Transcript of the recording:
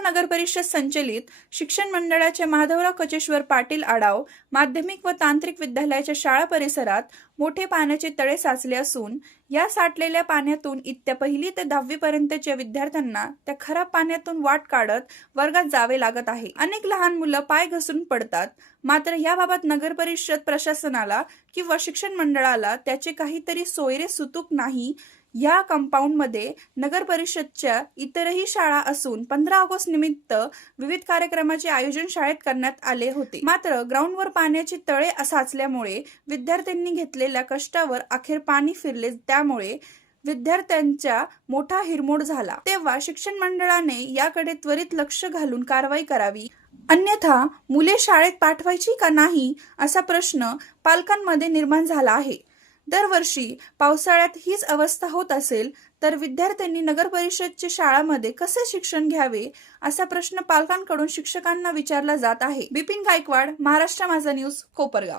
नगर परिषद संचलित शिक्षण मंडळाचे माधवराव कचेश्वर पाटील आडाव माध्यमिक व तांत्रिक विद्यालयाच्या शाळा परिसरात मोठे पाण्याचे तळे साचले असून या साठलेल्या पाण्यातून इत्या पहिली ते दहावी पर्यंतच्या विद्यार्थ्यांना त्या खराब पाण्यातून वाट काढत वर्गात जावे लागत आहे. अनेक लहान मुलं पाय घसरून पडतात. मात्र याबाबत नगर परिषद प्रशासनाला किंवा शिक्षण मंडळाला त्याचे काहीतरी सोयरे सुतूक नाही या कंपाऊंडमध्ये नगर परिषदच्या इतरही शाळा असून पंधरा ऑगस्ट निमित्त विविध कार्यक्रमाचे आयोजन शाळेत करण्यात आले होते. मात्र ग्राउंडवर पाण्याची तळे साचल्यामुळे विद्यार्थ्यांनी घेतलेल्या कष्टावर अखेर पाणी फिरले. त्यामुळे विद्यार्थ्यांचा मोठा हिरमोड झाला. तेव्हा शिक्षण मंडळाने याकडे त्वरित लक्ष घालून कारवाई करावी. अन्यथा मुले शाळेत पाठवायची का नाही असा प्रश्न पालकांमध्ये निर्माण झाला आहे. दरवर्षी पावसाळ्यात हीच अवस्था होत असेल तर विद्यार्थ्यांनी नगर परिषदच्या शाळांमध्ये कसे शिक्षण घ्यावे असा प्रश्न पालकांकडून शिक्षकांना विचारला जात आहे. बिपिन गायकवाड महाराष्ट्र माझा न्यूज कोपरगाव.